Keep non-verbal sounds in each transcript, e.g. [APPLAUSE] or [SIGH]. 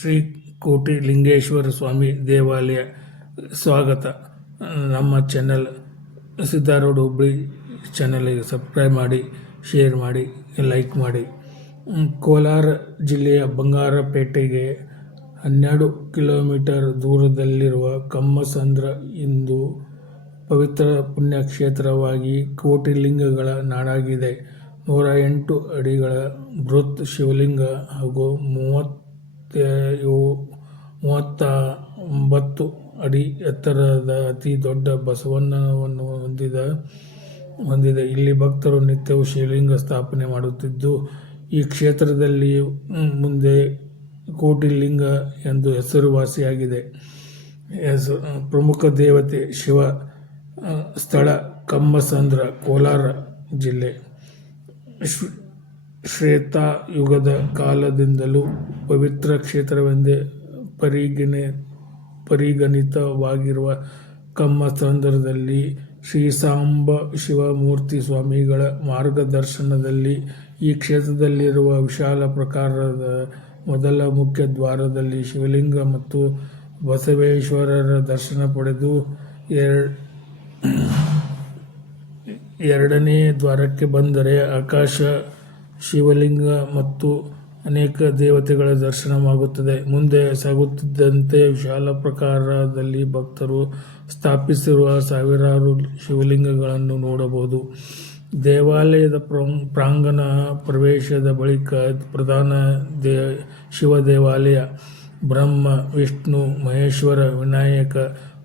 ಶ್ರೀ ಕೋಟಿ ಲಿಂಗೇಶ್ವರ ಸ್ವಾಮಿ ದೇವಾಲಯ ಸ್ವಾಗತ. ನಮ್ಮ ಚಾನೆಲ್ ಸಿದ್ದಾರೂಢ ಹುಬ್ಳಿ ಚಾನಲಿಗೆ ಸಬ್ಸ್ಕ್ರೈಬ್ ಮಾಡಿ ಶೇರ್ ಮಾಡಿ ಲೈಕ್ ಮಾಡಿ. ಕೋಲಾರ ಜಿಲ್ಲೆಯ ಬಂಗಾರಪೇಟೆಗೆ ಹನ್ನೆರಡು ಕಿಲೋಮೀಟರ್ ದೂರದಲ್ಲಿರುವ ಕಮ್ಮಸಂದ್ರ ಇಂದು ಪವಿತ್ರ ಪುಣ್ಯಕ್ಷೇತ್ರವಾಗಿ ಕೋಟಿ ಲಿಂಗಗಳ ನಾಡಾಗಿದೆ. ನೂರ ಎಂಟು ಅಡಿಗಳ ಬೃಹತ್ ಶಿವಲಿಂಗ ಹಾಗೂ ಮೂವತ್ತ ಮೂವತ್ತ ಒಂಬತ್ತು ಅಡಿ ಎತ್ತರದ ಅತಿ ದೊಡ್ಡ ಬಸವಣ್ಣವನ್ನು ಹೊಂದಿದ, ಹೊಂದಿದೆ ಇಲ್ಲಿ ಭಕ್ತರು ನಿತ್ಯವೂ ಶಿವಲಿಂಗ ಸ್ಥಾಪನೆ ಮಾಡುತ್ತಿದ್ದು, ಈ ಕ್ಷೇತ್ರದಲ್ಲಿ ಮುಂದೆ ಕೋಟಿಲಿಂಗ ಎಂದು ಹೆಸರುವಾಸಿಯಾಗಿದೆ. ಹೆಸ- ಪ್ರಮುಖ ದೇವತೆ ಶಿವ, ಸ್ಥಳ ಕಮ್ಮಸಂದ್ರ, ಕೋಲಾರ ಜಿಲ್ಲೆ. ಶ್ವೇತಾಯುಗದ ಕಾಲದಿಂದಲೂ ಪವಿತ್ರ ಕ್ಷೇತ್ರವೆಂದೇ ಪರಿಗಣೆ, ಪರಿಗಣಿತವಾಗಿರುವ ಕಮ್ಮಸಂದ್ರದಲ್ಲಿ ಶ್ರೀ ಸಾಂಬ ಶಿವಮೂರ್ತಿ ಸ್ವಾಮಿಗಳ ಮಾರ್ಗದರ್ಶನದಲ್ಲಿ ಈ ಕ್ಷೇತ್ರದಲ್ಲಿರುವ ವಿಶಾಲ ಪ್ರಕಾರದ ಮೊದಲ ಮುಖ್ಯ ದ್ವಾರದಲ್ಲಿ ಶಿವಲಿಂಗ ಮತ್ತು ಬಸವೇಶ್ವರರ ದರ್ಶನ ಪಡೆದು ಎರಡ್ ಎರಡನೇ ದ್ವಾರಕ್ಕೆ ಬಂದರೆ ಆಕಾಶ ಶಿವಲಿಂಗ ಮತ್ತು ಅನೇಕ ದೇವತೆಗಳ ದರ್ಶನವಾಗುತ್ತದೆ. ಮುಂದೆ ಸಾಗುತ್ತಿದ್ದಂತೆ ವಿಶಾಲ ಪ್ರಕಾರದಲ್ಲಿ ಭಕ್ತರು ಸ್ಥಾಪಿಸಿರುವ ಸಾವಿರಾರು ಶಿವಲಿಂಗಗಳನ್ನು ನೋಡಬಹುದು. ದೇವಾಲಯದ ಪ್ರಾಂಗಣ ಪ್ರವೇಶದ ಬಳಿಕ ಪ್ರಧಾನ ದೇ, ಶಿವ ದೇವಾಲಯ, ಬ್ರಹ್ಮ, ವಿಷ್ಣು, ಮಹೇಶ್ವರ, ವಿನಾಯಕ,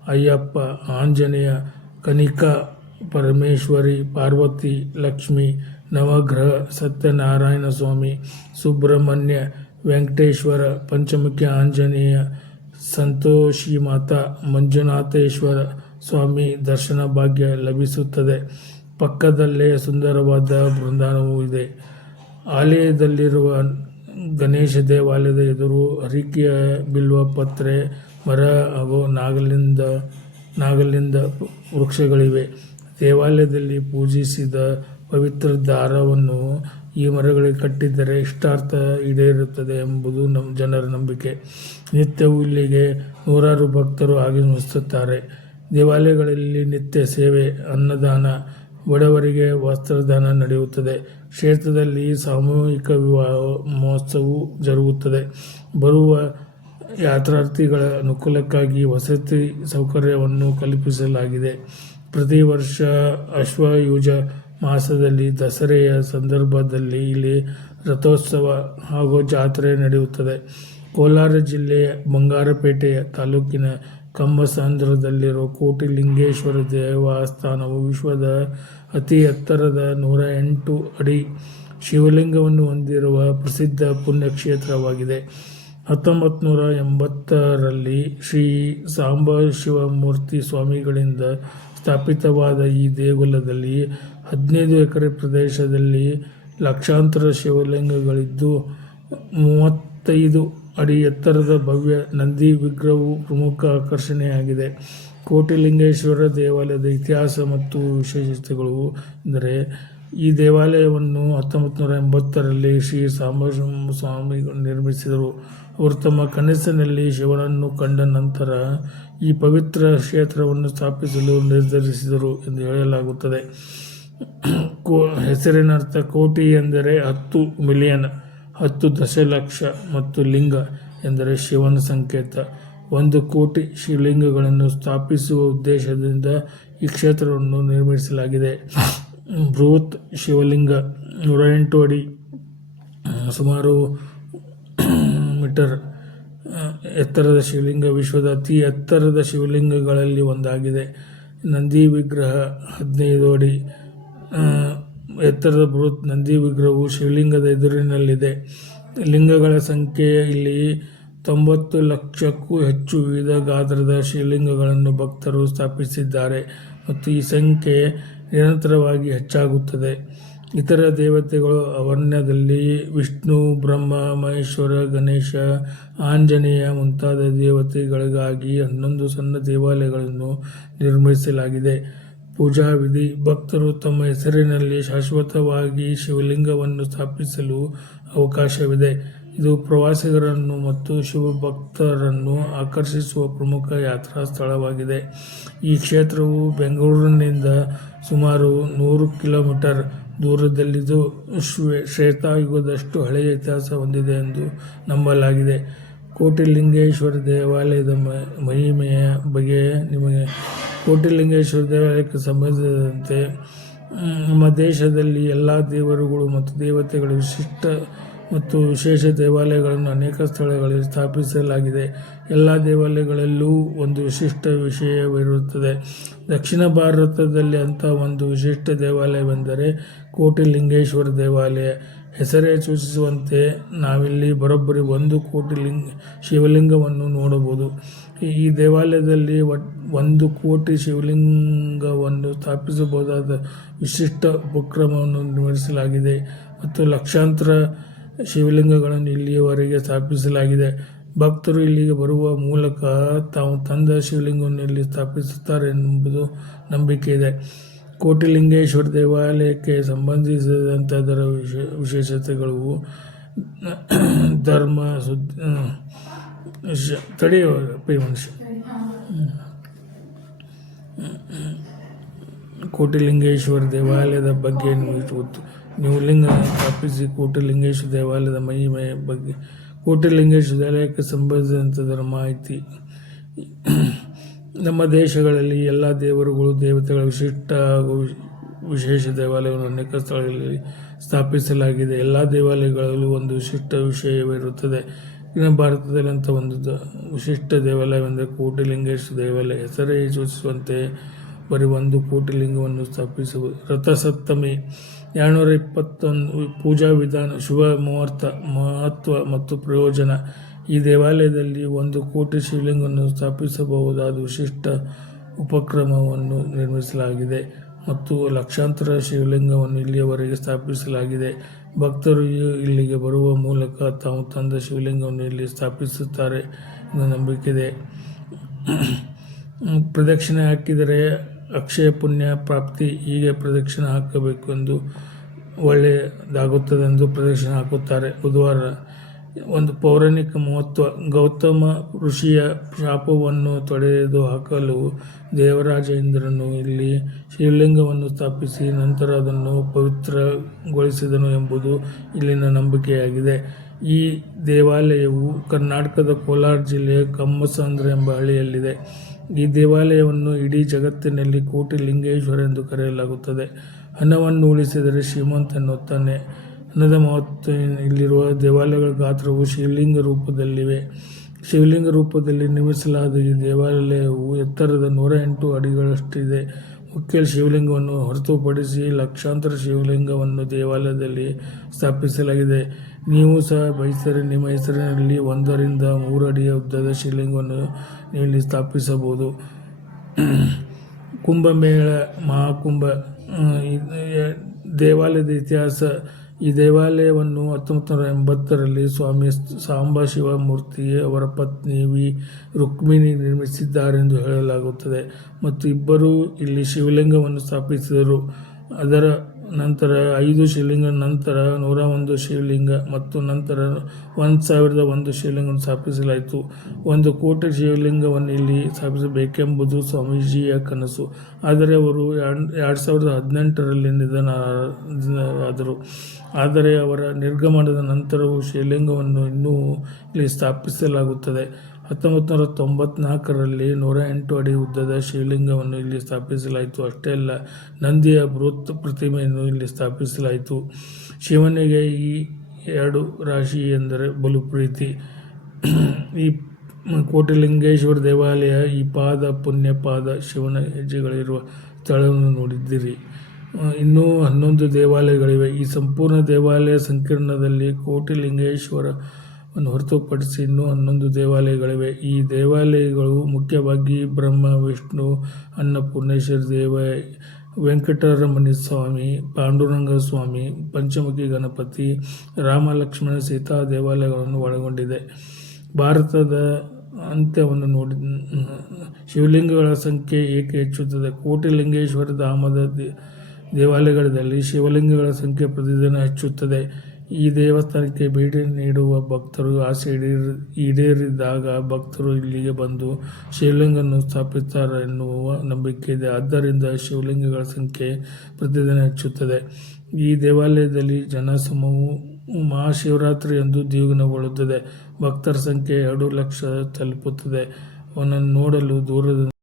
ಅಯ್ಯಪ್ಪ, ಆಂಜನೇಯ, ಕನಿಕಾ, ಪರಮೇಶ್ವರಿ, ಪಾರ್ವತಿ, ಲಕ್ಷ್ಮಿ ನವಗ್ರಹ ಸತ್ಯನಾರಾಯಣ ಸ್ವಾಮಿ, ಸುಬ್ರಹ್ಮಣ್ಯ ವೆಂಕಟೇಶ್ವರ ಪಂಚಮುಖಿ ಆಂಜನೇಯ ಸಂತೋಷಿ ಮಾತಾ ಮಂಜುನಾಥೇಶ್ವರ ಸ್ವಾಮಿ ದರ್ಶನ ಭಾಗ್ಯ ಲಭಿಸುತ್ತದೆ. ಪಕ್ಕದಲ್ಲೇ ಸುಂದರವಾದ ಬೃಂದಾವನವೂ ಇದೆ. ಆಲಯದಲ್ಲಿರುವ ಗಣೇಶ ದೇವಾಲಯದ ಎದುರು ಹರಿಕೆಯ ಬಿಲ್ವ ಪತ್ರೆ, ಮರ ಹಾಗೂ ನಾಗಲಿಂದ ನಾಗಲಿಂದ ವೃಕ್ಷಗಳಿವೆ. ದೇವಾಲಯದಲ್ಲಿ ಪೂಜಿಸಿದ ಪವಿತ್ರ ದಾರವನ್ನು ಈ ಮರಗಳಿಗೆ ಕಟ್ಟಿದರೆ ಇಷ್ಟಾರ್ಥ ಈಡೇರುತ್ತದೆ ಎಂಬುದು ನಮ್ಮ ಜನರ ನಂಬಿಕೆ. ನಿತ್ಯವೂ ಇಲ್ಲಿಗೆ ನೂರಾರು ಭಕ್ತರು ಆಗಮಿಸುತ್ತಾರೆ ದೇವಾಲಯಗಳಲ್ಲಿ ನಿತ್ಯ ಸೇವೆ, ಅನ್ನದಾನ, ಬಡವರಿಗೆ ವಸ್ತ್ರದಾನ ನಡೆಯುತ್ತದೆ. ಕ್ಷೇತ್ರದಲ್ಲಿ ಸಾಮೂಹಿಕ ವಿವಾಹ ಮಹೋತ್ಸವವು ಜರುಗುತ್ತದೆ. ಬರುವ ಯಾತ್ರಾರ್ಥಿಗಳ ಅನುಕೂಲಕ್ಕಾಗಿ ವಸತಿ ಸೌಕರ್ಯವನ್ನು ಕಲ್ಪಿಸಲಾಗಿದೆ. ಪ್ರತಿ ವರ್ಷ ಅಶ್ವಯುಜ ಮಾಸದಲ್ಲಿ, ದಸರೆಯ ಸಂದರ್ಭದಲ್ಲಿ ಇಲ್ಲಿ ರಥೋತ್ಸವ ಹಾಗೂ ಜಾತ್ರೆ ನಡೆಯುತ್ತದೆ. ಕೋಲಾರ ಜಿಲ್ಲೆಯ ಬಂಗಾರಪೇಟೆಯ ತಾಲೂಕಿನ ಕಂಬಸಾಂಧ್ರದಲ್ಲಿರುವ ಕೋಟಿಲಿಂಗೇಶ್ವರ ದೇವಸ್ಥಾನವು ವಿಶ್ವದ ಅತಿ ಎತ್ತರದ ನೂರ ಎಂಟು ಅಡಿ ಶಿವಲಿಂಗವನ್ನು ಹೊಂದಿರುವ ಪ್ರಸಿದ್ಧ ಪುಣ್ಯಕ್ಷೇತ್ರವಾಗಿದೆ. ಹತ್ತೊಂಬತ್ತು ನೂರ ಎಂಬತ್ತರಲ್ಲಿ ಶ್ರೀ ಸಾಂಬ ಶಿವಮೂರ್ತಿ ಸ್ವಾಮಿಗಳಿಂದ ಸ್ಥಾಪಿತವಾದ ಈ ದೇಗುಲದಲ್ಲಿ ಹದಿನೈದು ಎಕರೆ ಪ್ರದೇಶದಲ್ಲಿ ಲಕ್ಷಾಂತರ ಶಿವಲಿಂಗಗಳಿದ್ದು, ಮೂವತ್ತೈದು ಅಡಿ ಎತ್ತರದ ಭವ್ಯ ನಂದಿ ವಿಗ್ರಹವು ಪ್ರಮುಖ ಆಕರ್ಷಣೆಯಾಗಿದೆ. ಕೋಟಿಲಿಂಗೇಶ್ವರ ದೇವಾಲಯದ ಇತಿಹಾಸ ಮತ್ತು ವಿಶೇಷತೆಗಳು ಅಂದರೆ ಈ ದೇವಾಲಯವನ್ನು ಹತ್ತೊಂಬತ್ತು ನೂರ ಎಂಬತ್ತರಲ್ಲಿ ಶ್ರೀ ಸಾಂಬಾಜ ಸ್ವಾಮಿ ನಿರ್ಮಿಸಿದರು. ಅವರು ತಮ್ಮ ಕನಸಿನಲ್ಲಿ ಶಿವನನ್ನು ಕಂಡ ನಂತರ ಈ ಪವಿತ್ರ ಕ್ಷೇತ್ರವನ್ನು ಸ್ಥಾಪಿಸಲು ನಿರ್ಧರಿಸಿದರು ಎಂದು ಹೇಳಲಾಗುತ್ತದೆ. ಕೋ, ಹೆಸರಿನರ್ಥ ಕೋಟಿ ಎಂದರೆ ಹತ್ತು ಮಿಲಿಯನ್, ಹತ್ತು ದಶಲಕ್ಷ ಮತ್ತು ಲಿಂಗ ಎಂದರೆ ಶಿವನ ಸಂಕೇತ. ಒಂದು ಕೋಟಿ ಶಿವಲಿಂಗಗಳನ್ನು ಸ್ಥಾಪಿಸುವ ಉದ್ದೇಶದಿಂದ ಈ ಕ್ಷೇತ್ರವನ್ನು ನಿರ್ಮಿಸಲಾಗಿದೆ. ಬೃಹತ್ ಶಿವಲಿಂಗ ನೂರ ಎಂಟು ಅಡಿ, ಸುಮಾರು ಮೀಟರ್, ಎತ್ತರದ ಶಿವಲಿಂಗ, ವಿಶ್ವದ ಅತಿ ಎತ್ತರದ ಶಿವಲಿಂಗಗಳಲ್ಲಿ ಒಂದಾಗಿದೆ. ನಂದಿ ವಿಗ್ರಹ ಹದಿನೈದು ಅಡಿ ಎತ್ತರದ ಬೃಹತ್ ನಂದಿ ವಿಗ್ರಹವು ಶಿವಲಿಂಗದ ಎದುರಿನಲ್ಲಿದೆ. ಲಿಂಗಗಳ ಸಂಖ್ಯೆ ಇಲ್ಲಿ ತೊಂಬತ್ತು ಲಕ್ಷಕ್ಕೂ ಹೆಚ್ಚು ವಿವಿಧ ಗಾತ್ರದ ಶಿವಲಿಂಗಗಳನ್ನು ಭಕ್ತರು ಸ್ಥಾಪಿಸಿದ್ದಾರೆ ಮತ್ತು ಈ ಸಂಖ್ಯೆ ನಿರಂತರವಾಗಿ ಹೆಚ್ಚಾಗುತ್ತದೆ. ಇತರ ದೇವತೆಗಳು ಅವರ್ಣ್ಯದಲ್ಲಿ ವಿಷ್ಣು, ಬ್ರಹ್ಮ, ಮಹೇಶ್ವರ, ಗಣೇಶ, ಆಂಜನೇಯ ಮುಂತಾದ ದೇವತೆಗಳಿಗಾಗಿ ಹನ್ನೊಂದು ಸಣ್ಣ ದೇವಾಲಯಗಳನ್ನು ನಿರ್ಮಿಸಲಾಗಿದೆ. ಪೂಜಾ ವಿಧಿ ಭಕ್ತರು ತಮ್ಮ ಹೆಸರಿನಲ್ಲಿ ಶಾಶ್ವತವಾಗಿ ಶಿವಲಿಂಗವನ್ನು ಸ್ಥಾಪಿಸಲು ಅವಕಾಶವಿದೆ. ಇದು ಪ್ರವಾಸಿಗರನ್ನು ಮತ್ತು ಶಿವಭಕ್ತರನ್ನು ಆಕರ್ಷಿಸುವ ಪ್ರಮುಖ ಯಾತ್ರಾ ಸ್ಥಳವಾಗಿದೆ. ಈ ಕ್ಷೇತ್ರವು ಬೆಂಗಳೂರಿನಿಂದ ಸುಮಾರು ನೂರು ಕಿಲೋಮೀಟರ್ ದೂರದಲ್ಲಿದ್ದು, ಶ್ವೇ, ಶ್ವೇತಾಯುಗದಷ್ಟು ಹಳೆಯ ಇತಿಹಾಸ ಹೊಂದಿದೆ ಎಂದು ನಂಬಲಾಗಿದೆ. ಕೋಟಿಲಿಂಗೇಶ್ವರ ದೇವಾಲಯದ ಮಹಿಮೆಯ ಬಗ್ಗೆ ನಿಮಗೆ ಕೋಟಿಲಿಂಗೇಶ್ವರ ದೇವಾಲಯಕ್ಕೆ ಸಂಬಂಧಿಸಿದಂತೆ ನಮ್ಮ ದೇಶದಲ್ಲಿ ಎಲ್ಲ ದೇವರುಗಳು ಮತ್ತು ದೇವತೆಗಳು ವಿಶಿಷ್ಟ ಮತ್ತು ವಿಶೇಷ ದೇವಾಲಯಗಳನ್ನು ಅನೇಕ ಸ್ಥಳಗಳಲ್ಲಿ ಸ್ಥಾಪಿಸಲಾಗಿದೆ. ಎಲ್ಲ ದೇವಾಲಯಗಳಲ್ಲೂ ಒಂದು ವಿಶಿಷ್ಟ ವಿಷಯವಿರುತ್ತದೆ. ದಕ್ಷಿಣ ಭಾರತದಲ್ಲಿ ಅಂಥ ಒಂದು ವಿಶಿಷ್ಟ ದೇವಾಲಯವೆಂದರೆ ಕೋಟಿಲಿಂಗೇಶ್ವರ ದೇವಾಲಯ. ಹೆಸರೇ ಸೂಚಿಸುವಂತೆ ನಾವಿಲ್ಲಿ ಬರೋಬ್ಬರಿ ಒಂದು ಕೋಟಿ ಲಿಂಗ ಶಿವಲಿಂಗವನ್ನು ನೋಡಬಹುದು. ಈ ದೇವಾಲಯದಲ್ಲಿ ಒಂದು ಕೋಟಿ ಶಿವಲಿಂಗವನ್ನು ಸ್ಥಾಪಿಸಬಹುದಾದ ವಿಶಿಷ್ಟ ಉಪಕ್ರಮವನ್ನು ನಿರ್ವಹಿಸಲಾಗಿದೆ ಮತ್ತು ಲಕ್ಷಾಂತರ ಶಿವಲಿಂಗಗಳನ್ನು ಇಲ್ಲಿಯವರೆಗೆ ಸ್ಥಾಪಿಸಲಾಗಿದೆ. ಭಕ್ತರು ಇಲ್ಲಿಗೆ ಬರುವ ಮೂಲಕ ತಾವು ತಂದ ಶಿವಲಿಂಗವನ್ನು ಇಲ್ಲಿ ಸ್ಥಾಪಿಸುತ್ತಾರೆ ಎಂಬುದು ನಂಬಿಕೆ ಇದೆ. ಕೋಟಿಲಿಂಗೇಶ್ವರ ದೇವಾಲಯಕ್ಕೆ ಸಂಬಂಧಿಸಿದಂಥ ಅದರ ವಿಶೇಷತೆಗಳು ಧರ್ಮ ಸುದ್ದಿ ಮನುಷ್ಯ ಕೋಟಿಲಿಂಗೇಶ್ವರ ದೇವಾಲಯದ ಬಗ್ಗೆ ನಿಮಗೆ ಗೊತ್ತು ನೀವು ಲಿಂಗ ಸ್ಥಾಪಿಸಿ ಕೋಟಿಲಿಂಗೇಶ್ವರ ದೇವಾಲಯದ ಮಹಿಮೆಯ ಬಗ್ಗೆ. ಕೋಟಿಲಿಂಗೇಶ್ವರ ದೇವಾಲಯಕ್ಕೆ ಸಂಬಂಧಿಸಿದಂಥದರ ಮಾಹಿತಿ. ನಮ್ಮ ದೇಶಗಳಲ್ಲಿ ಎಲ್ಲ ದೇವರುಗಳು, ದೇವತೆಗಳ ವಿಶಿಷ್ಟ ಹಾಗೂ ವಿಶೇಷ ದೇವಾಲಯವನ್ನು ಅನೇಕ ಸ್ಥಳಗಳಲ್ಲಿ ಸ್ಥಾಪಿಸಲಾಗಿದೆ. ಎಲ್ಲ ದೇವಾಲಯಗಳಲ್ಲೂ ಒಂದು ವಿಶಿಷ್ಟ ವಿಷಯವಿರುತ್ತದೆ. ಇನ್ನು ಭಾರತದಲ್ಲಂಥ ಒಂದು ವಿಶಿಷ್ಟ ದೇವಾಲಯವೆಂದರೆ ಕೋಟಿಲಿಂಗೇಶ್ವರ ದೇವಾಲಯ. ಹೆಸರೇ ಸೂಚಿಸುವಂತೆ ಬರೀ ಒಂದು ಕೋಟಿಲಿಂಗವನ್ನು ಸ್ಥಾಪಿಸುವುದು ರಥಸಪ್ತಮಿ ಎರಡುನೂರ ಇಪ್ಪತ್ತೊಂದು ಪೂಜಾ ವಿಧಾನ, ಶುಭ ಮುಹೂರ್ತ, ಮಹತ್ವ ಮತ್ತು ಪ್ರಯೋಜನ. ಈ ದೇವಾಲಯದಲ್ಲಿ ಒಂದು ಕೋಟಿ ಶಿವಲಿಂಗವನ್ನು ಸ್ಥಾಪಿಸಬಹುದಾದ ವಿಶಿಷ್ಟ ಉಪಕ್ರಮವನ್ನು ನಿರ್ಮಿಸಲಾಗಿದೆ ಮತ್ತು ಲಕ್ಷಾಂತರ ಶಿವಲಿಂಗವನ್ನು ಇಲ್ಲಿಯವರೆಗೆ ಸ್ಥಾಪಿಸಲಾಗಿದೆ. ಭಕ್ತರು ಇಲ್ಲಿಗೆ ಬರುವ ಮೂಲಕ ತಾವು ತಂದ ಶಿವಲಿಂಗವನ್ನು ಇಲ್ಲಿ ಸ್ಥಾಪಿಸುತ್ತಾರೆ ಎಂದು ನಂಬಿಕೆಯಿದೆ. [CLEARS THROAT] ಪ್ರದಕ್ಷಿಣೆ ಹಾಕಿದರೆ ಅಕ್ಷಯ ಪುಣ್ಯ ಪ್ರಾಪ್ತಿ ಹೀಗೆ ಪ್ರದಕ್ಷಿಣೆ ಹಾಕಬೇಕು ಎಂದು ಒಳ್ಳೆಯದಾಗುತ್ತದೆ ಎಂದು ಪ್ರದಕ್ಷಿಣೆ ಹಾಕುತ್ತಾರೆ. ಬುಧವಾರ ಒಂದು ಪೌರಾಣಿಕ ಮಹತ್ವ ಗೌತಮ ಋಷಿಯ ಶಾಪವನ್ನು ತೊಡೆದು ಹಾಕಲು ದೇವರಾಜ ಇಂದ್ರನು ಇಲ್ಲಿ ಶಿವಲಿಂಗವನ್ನು ಸ್ಥಾಪಿಸಿ ನಂತರ ಅದನ್ನು ಪವಿತ್ರಗೊಳಿಸಿದನು ಎಂಬುದು ಇಲ್ಲಿನ ನಂಬಿಕೆಯಾಗಿದೆ. ಈ ದೇವಾಲಯವು ಕರ್ನಾಟಕದ ಕೋಲಾರ ಜಿಲ್ಲೆಯ ಕಮ್ಮಸಂದ್ರ ಎಂಬ ಹಳ್ಳಿಯಲ್ಲಿದೆ. ಈ ದೇವಾಲಯವನ್ನು ಇಡೀ ಜಗತ್ತಿನಲ್ಲಿ ಕೋಟಿ ಲಿಂಗೇಶ್ವರ ಎಂದು ಕರೆಯಲಾಗುತ್ತದೆ. ಹಣವನ್ನು ಉಳಿಸಿದರೆ ಶ್ರೀಮಂತ ಎನ್ನುತ್ತಾನೆ ಹಣದ ಮಹತ್ವ ಇಲ್ಲಿರುವ ದೇವಾಲಯಗಳ ಗಾತ್ರವು ಶಿವಲಿಂಗ ರೂಪದಲ್ಲಿವೆ. ಶಿವಲಿಂಗ ರೂಪದಲ್ಲಿ ನಿರ್ಮಿಸಲಾದ ಈ ದೇವಾಲಯವು ಎತ್ತರದ ನೂರ ಎಂಟು ಅಡಿಗಳಷ್ಟಿದೆ. ಮುಖ್ಯ ಶಿವಲಿಂಗವನ್ನು ಹೊರತುಪಡಿಸಿ ಲಕ್ಷಾಂತರ ಶಿವಲಿಂಗವನ್ನು ದೇವಾಲಯದಲ್ಲಿ ಸ್ಥಾಪಿಸಲಾಗಿದೆ. ನೀವು ಸಹ ಬಯಸಿದರೆ ನಿಮ್ಮ ಹೆಸರಿನಲ್ಲಿ ಒಂದರಿಂದ ಮೂರು ಅಡಿಯ ಉದ್ದದ ಶಿವಲಿಂಗವನ್ನು ನೀವು ಇಲ್ಲಿ ಸ್ಥಾಪಿಸಬಹುದು. ಕುಂಭಮೇಳ, ಮಹಾಕುಂಭ ದೇವಾಲಯದ ಇತಿಹಾಸ ಈ ದೇವಾಲಯವನ್ನು ಹತ್ತೊಂಬತ್ತು ನೂರ ಎಂಬತ್ತರಲ್ಲಿ ಸ್ವಾಮಿ ಸಾಂಬ ಶಿವಮೂರ್ತಿ ಅವರ ಪತ್ನಿ ವಿ ರುಕ್ಮಿಣಿ ನಿರ್ಮಿಸಿದ್ದಾರೆಂದು ಹೇಳಲಾಗುತ್ತದೆ. ಮತ್ತು ಇಬ್ಬರು ಇಲ್ಲಿ ಶಿವಲಿಂಗವನ್ನು ಸ್ಥಾಪಿಸಿದರು. ಅದರ ನಂತರ ಐದು ಶಿವಲಿಂಗ, ನಂತರ ನೂರ ಒಂದು ಶಿವಲಿಂಗ ಮತ್ತು ನಂತರ ಒಂದು ಸಾವಿರದ ಒಂದು ಶಿವಲಿಂಗವನ್ನು ಸ್ಥಾಪಿಸಲಾಯಿತು. ಒಂದು ಕೋಟಿ ಶಿವಲಿಂಗವನ್ನು ಇಲ್ಲಿ ಸ್ಥಾಪಿಸಬೇಕೆಂಬುದು ಸ್ವಾಮೀಜಿಯ ಕನಸು. ಆದರೆ ಅವರು ಎರಡು ಸಾವಿರದ ಹದಿನೆಂಟರಲ್ಲಿ ನಿಧನ ಆದರು ಆದರೆ ಅವರ ನಿರ್ಗಮನದ ನಂತರವೂ ಶಿವಲಿಂಗವನ್ನು ಇನ್ನೂ ಇಲ್ಲಿ ಸ್ಥಾಪಿಸಲಾಗುತ್ತದೆ. ಹತ್ತೊಂಬತ್ತು ನೂರ ತೊಂಬತ್ನಾಲ್ಕರಲ್ಲಿ ನೂರ ಎಂಟು ಅಡಿ ಉದ್ದದ ಶಿವಲಿಂಗವನ್ನು ಇಲ್ಲಿ ಸ್ಥಾಪಿಸಲಾಯಿತು. ಅಷ್ಟೇ ಅಲ್ಲ, ನಂದಿಯ ಬೃಹತ್ ಪ್ರತಿಮೆಯನ್ನು ಇಲ್ಲಿ ಸ್ಥಾಪಿಸಲಾಯಿತು. ಶಿವನಿಗೆ ಈ ಎರಡು ರಾಶಿ ಎಂದರೆ ಬಲು ಪ್ರೀತಿ. ಈ ಕೋಟಿಲಿಂಗೇಶ್ವರ ದೇವಾಲಯ ಈ ಪಾದ ಪುಣ್ಯ ಪಾದ ಶಿವನ ಹೆಜ್ಜೆಗಳಿರುವ ಸ್ಥಳವನ್ನು ನೋಡಿದ್ದೀರಿ. ಇನ್ನೂ ಹನ್ನೊಂದು ದೇವಾಲಯಗಳಿವೆ. ಈ ಸಂಪೂರ್ಣ ದೇವಾಲಯ ಸಂಕೀರ್ಣದಲ್ಲಿ ಕೋಟಿಲಿಂಗೇಶ್ವರವನ್ನು ಹೊರತುಪಡಿಸಿ ಇನ್ನೂ ಹನ್ನೊಂದು ದೇವಾಲಯಗಳಿವೆ. ಈ ದೇವಾಲಯಗಳು ಮುಖ್ಯವಾಗಿ ಬ್ರಹ್ಮ, ವಿಷ್ಣು, ಅನ್ನಪೂರ್ಣೇಶ್ವರ ದೇವ ವೆಂಕಟರಮಣಿ ಸ್ವಾಮಿ ಪಾಂಡುರಂಗ ಸ್ವಾಮಿ ಪಂಚಮುಖಿ ಗಣಪತಿ ರಾಮ ಲಕ್ಷ್ಮಣ ಸೀತಾ ದೇವಾಲಯಗಳನ್ನು ಒಳಗೊಂಡಿದೆ. ಭಾರತದ ಅಂತ್ಯವನ್ನು ನೋಡಿ, ಶಿವಲಿಂಗಗಳ ಸಂಖ್ಯೆ ಏಕೆ ಹೆಚ್ಚುತ್ತದೆ? ಕೋಟಿಲಿಂಗೇಶ್ವರ ಧಾಮದ ದೇವಾಲಯಗಳಲ್ಲಿ ಶಿವಲಿಂಗಗಳ ಸಂಖ್ಯೆ ಪ್ರತಿದಿನ ಹೆಚ್ಚುತ್ತದೆ. ಈ ದೇವಸ್ಥಾನಕ್ಕೆ ಭೇಟಿ ನೀಡುವ ಭಕ್ತರು ಆಸೆ ಈಡೇರಿ ಈಡೇರಿದಾಗ ಭಕ್ತರು ಇಲ್ಲಿಗೆ ಬಂದು ಶಿವಲಿಂಗವನ್ನು ಸ್ಥಾಪಿಸುತ್ತಾರೆ ಎನ್ನುವ ನಂಬಿಕೆ ಇದೆ. ಆದ್ದರಿಂದ ಶಿವಲಿಂಗಗಳ ಸಂಖ್ಯೆ ಪ್ರತಿದಿನ ಹೆಚ್ಚುತ್ತದೆ. ಈ ದೇವಾಲಯದಲ್ಲಿ ಜನಸಮೂಹವು ಮಹಾಶಿವರಾತ್ರಿಯಂದು ದ್ವಿಗುಣಗೊಳ್ಳುತ್ತದೆ. ಭಕ್ತರ ಸಂಖ್ಯೆ ಎರಡು ಲಕ್ಷ ತಲುಪುತ್ತದೆ. ಅವನನ್ನು ನೋಡಲು ದೂರದಿಂದ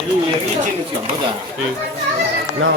이거 우리 일진이 지금 뭐다? 응. 나